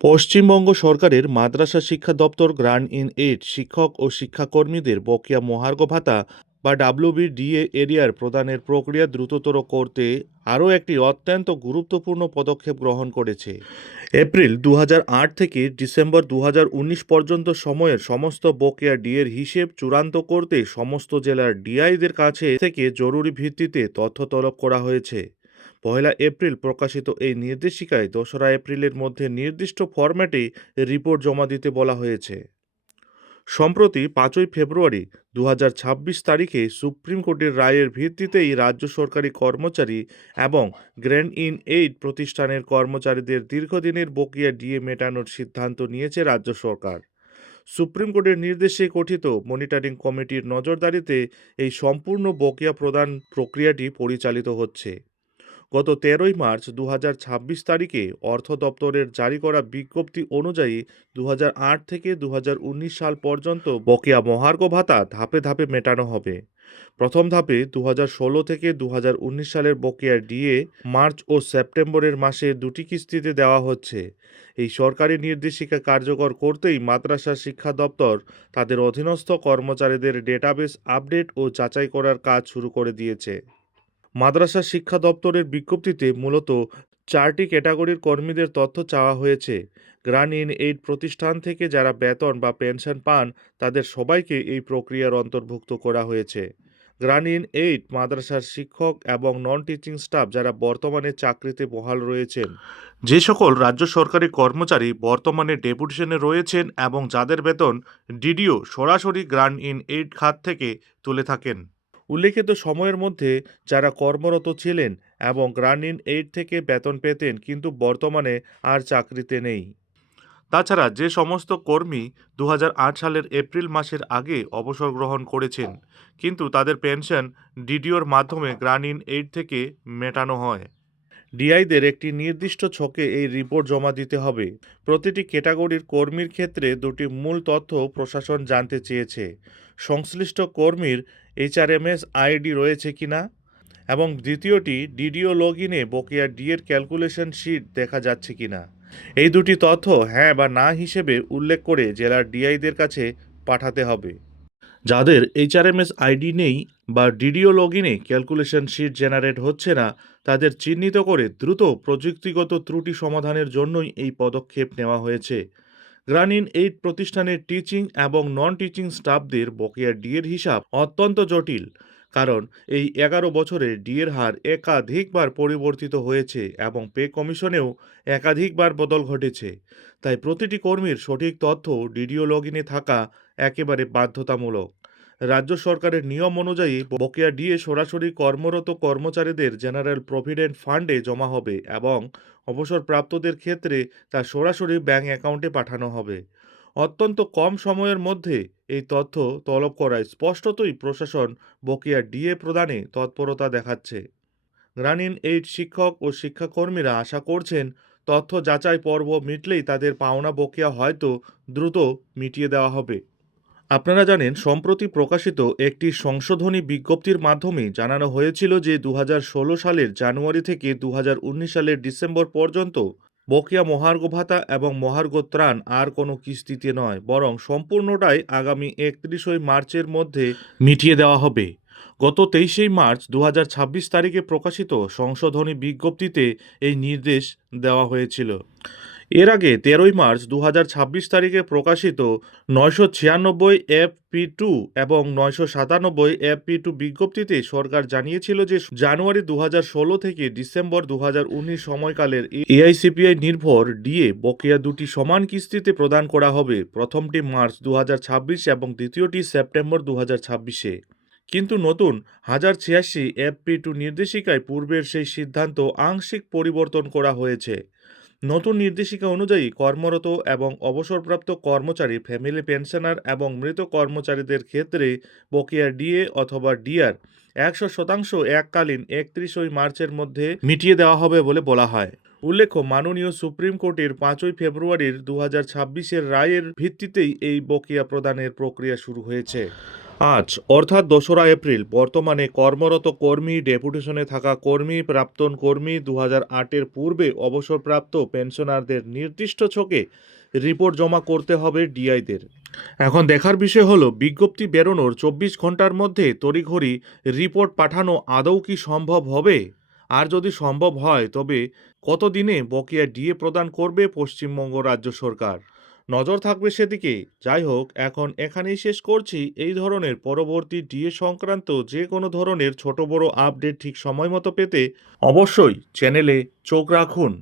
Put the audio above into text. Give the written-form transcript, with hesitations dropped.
পশ্চিমবঙ্গ সরকারের মাদ্রাসা শিক্ষা দপ্তর গ্রান্ট ইন এইড শিক্ষক ও শিক্ষাকর্মীদের বকেয়া মহার্ঘ ভাতা বা ডাব্লিউবিডিএ এরিয়ার প্রদানের প্রক্রিয়া দ্রুততর করতে আরও একটি অত্যন্ত গুরুত্বপূর্ণ পদক্ষেপ গ্রহণ করেছে। এপ্রিল 2008 থেকে ডিসেম্বর 2019 পর্যন্ত সময়ের সমস্ত বকেয়া ডিএর হিসেব চূড়ান্ত করতে সমস্ত জেলার ডিআইদের কাছে থেকে জরুরি ভিত্তিতে তথ্য তলব করা হয়েছে। 1 এপ্রিল প্রকাশিত এই নির্দেশিকায় 2 এপ্রিলের মধ্যে নির্দিষ্ট ফরম্যাটে রিপোর্ট জমা দিতে বলা হয়েছে। সম্প্রতি 5 ফেব্রুয়ারি 2026 তারিখে সুপ্রিম কোর্টের রায়ের ভিত্তিতেই রাজ্য সরকারি কর্মচারী এবং গ্র্যান্ট ইন এইড প্রতিষ্ঠানের কর্মচারীদের দীর্ঘদিনের বকেয়া ডিএ মেটানোর সিদ্ধান্ত নিয়েছে রাজ্য সরকার। সুপ্রিম কোর্টের নির্দেশে গঠিত মনিটরিং কমিটির নজরদারিতে এই সম্পূর্ণ বকেয়া প্রদান প্রক্রিয়াটি পরিচালিত হচ্ছে। গত 13 মার্চ 2026 তারিখে অর্থ দপ্তরের জারি করা বিজ্ঞপ্তি অনুযায়ী 2008 থেকে 2019 সাল পর্যন্ত বকেয়া মহার্ঘ ভাতা ধাপে ধাপে মেটানো হবে। প্রথম ধাপে 2016 থেকে 2019 সালের বকেয়া ডিএ মার্চ ও সেপ্টেম্বরের মাসে 2টি কিস্তিতে দেওয়া হচ্ছে। এই সরকারি নির্দেশিকা কার্যকর করতেই মাদ্রাসা শিক্ষা দপ্তর তাদের অধীনস্থ কর্মচারীদের ডেটাবেস আপডেট ও যাচাই করার কাজ শুরু করে দিয়েছে। মাদ্রাসা শিক্ষা দপ্তরের বিজ্ঞপ্তিতে মূলত 4টি ক্যাটাগরির কর্মীদের তথ্য চাওয়া হয়েছে। গ্রান্ট ইন এইড প্রতিষ্ঠান থেকে যারা বেতন বা পেনশন পান তাদের সবাইকে এই প্রক্রিয়ার অন্তর্ভুক্ত করা হয়েছে। গ্রান্ট ইন এইড মাদ্রাসার শিক্ষক এবং নন টিচিং স্টাফ যারা বর্তমানে চাকরিতে বহাল রয়েছেন, যে সকল রাজ্য সরকারি কর্মচারী বর্তমানে ডেপুটেশনে রয়েছেন এবং যাদের বেতন ডিডিও সরাসরি গ্রান্ট ইন এইড খাত থেকে তুলে থাকেন। উল্লেখিত সময়ের মধ্যে যারা কর্মরত ছিলেন এবং গ্রান্ট ইন এইড থেকে বেতন পেতেন কিন্তু বর্তমানে আর চাকরিতে নেই। তাছাড়া যে সমস্ত কর্মী 2008 সালের এপ্রিল মাসের আগে অবসর গ্রহণ করেছেন কিন্তু তাদের পেনশন ডিডিওর মাধ্যমে গ্রান্ট ইন এইড থেকে মেটানো হয়। ডিআইদের একটি নির্দিষ্ট ছকে এই রিপোর্ট জমা দিতে হবে। প্রতিটি ক্যাটাগরির কর্মীর ক্ষেত্রে 2টি মূল তথ্য প্রশাসন জানতে চেয়েছে: সংশ্লিষ্ট কর্মীর এইচআরএমএস আইডি রয়েছে কিনা এবং দ্বিতীয়টি ডিডিও লগ ইনে বকেয়া ডিএর ক্যালকুলেশন শিট দেখা যাচ্ছে কিনা। এই 2টি তথ্য হ্যাঁ বা না হিসেবে উল্লেখ করে জেলার ডিআইদের কাছে পাঠাতে হবে। যাদের এইচআরএমএস আইডি নেই বা ডিডিও লগ ইনে ক্যালকুলেশন শিট জেনারেট হচ্ছে না তাদের চিহ্নিত করে দ্রুত প্রযুক্তিগত ত্রুটি সমাধানের জন্যই এই পদক্ষেপ নেওয়া হয়েছে। গ্রান্ট ইন এইড প্রতিষ্ঠানের টিচিং এবং নন টিচিং স্টাফদের বকেয়া ডিএর হিসাব অত্যন্ত জটিল, কারণ এই 11 বছরে ডিএর হার একাধিকবার পরিবর্তিত হয়েছে এবং পে কমিশনেও একাধিকবার বদল ঘটেছে। তাই প্রতিটি কর্মীর সঠিক তথ্য ডিডিও লগ ইনে থাকা একেবারে বাধ্যতামূলক। রাজ্য সরকারের নিয়ম অনুযায়ী বকেয়া ডিএ সরাসরি কর্মরত কর্মচারীদের জেনারেল প্রভিডেন্ট ফান্ডে জমা হবে এবং অবসরপ্রাপ্তদের ক্ষেত্রে তা সরাসরি ব্যাংক অ্যাকাউন্টে পাঠানো হবে। অত্যন্ত কম সময়ের মধ্যে এই তথ্য তলব করায় স্পষ্টতই প্রশাসন বকেয়া ডিএ প্রদানে তৎপরতা দেখাচ্ছে। গ্রান্ট ইন এইড শিক্ষক ও শিক্ষাকর্মীরা আশা করছেন তথ্য যাচাই পর্ব মিটলেই তাদের পাওনা বকেয়া হয়তো দ্রুত মিটিয়ে দেওয়া হবে। আপনারা জানেন, সম্প্রতি প্রকাশিত একটি সংশোধনী বিজ্ঞপ্তির মাধ্যমে জানানো হয়েছিল যে 2016 সালের জানুয়ারি থেকে 2019 সালের ডিসেম্বর পর্যন্ত বকেয়া মহার্ঘ ভাতা এবং মহার্ঘ ত্রাণ আর কোনো কিস্তিতে নয়, বরং সম্পূর্ণটাই আগামী 31 মার্চের মধ্যে মিটিয়ে দেওয়া হবে। গত 23 মার্চ 2026 তারিখে প্রকাশিত সংশোধনী বিজ্ঞপ্তিতে এই নির্দেশ দেওয়া হয়েছিল। এর আগে 13 মার্চ 2026 তারিখে প্রকাশিত 996 FP2 এবং 997 FP2 বিজ্ঞপ্তিতে সরকার জানিয়েছিল যে জানুয়ারি 2016 থেকে ডিসেম্বর 2019 সময়কালের এআইসিপিআই নির্ভর ডিএ বকেয়া 2টি সমান কিস্তিতে প্রদান করা হবে, প্রথমটি মার্চ 2026 এবং দ্বিতীয়টি সেপ্টেম্বর 2026-এ। কিন্তু নতুন 1086 FP2 নির্দেশিকায় পূর্বের সেই সিদ্ধান্ত আংশিক পরিবর্তন করা হয়েছে। নতুন নির্দেশিকা অনুযায়ী কর্মরত এবং অবসরপ্রাপ্ত কর্মচারী, ফ্যামিলি পেনশনার এবং মৃত কর্মচারীদের ক্ষেত্রে বকেয়া ডিএ অথবা ডিআর 100% এককালীন 31 মার্চের মধ্যে মিটিয়ে দেওয়া হবে বলে বলা হয়। উল্লেখ্য, মাননীয় সুপ্রিম কোর্টের 5 ফেব্রুয়ারির 2026-এর রায়ের ভিত্তিতেই এই বকেয়া প্রদানের প্রক্রিয়া শুরু হয়েছে। আজ অর্থাৎ ২রা এপ্রিল বর্তমানে কর্মরত কর্মী, ডেপুটেশনে থাকা কর্মী, প্রাক্তন কর্মী, ২০০৮-এর পূর্বে অবসরপ্রাপ্ত পেনশনারদের নির্দিষ্ট ছকে রিপোর্ট জমা করতে হবে ডিআইদের। এখন দেখার বিষয় হলো বিজ্ঞপ্তি বেরোনোর ২৪ ঘন্টার মধ্যে তড়িঘড়ি রিপোর্ট পাঠানো আদৌ কি সম্ভব হবে? আর যদি সম্ভব হয় তবে কত দিনে বকেয়া ডিএ প্রদান করবে পশ্চিমবঙ্গ রাজ্য সরকার? নজর থাকবে সেদিকে। যাই হোক, এখন এখানেই শেষ করছি। এই ধরনের পরবর্তী ডিএ সংক্রান্ত যে কোনো ধরনের ছোট বড় আপডেট ঠিক সময় মতো পেতে অবশ্যই চ্যানেলে চোখ রাখুন।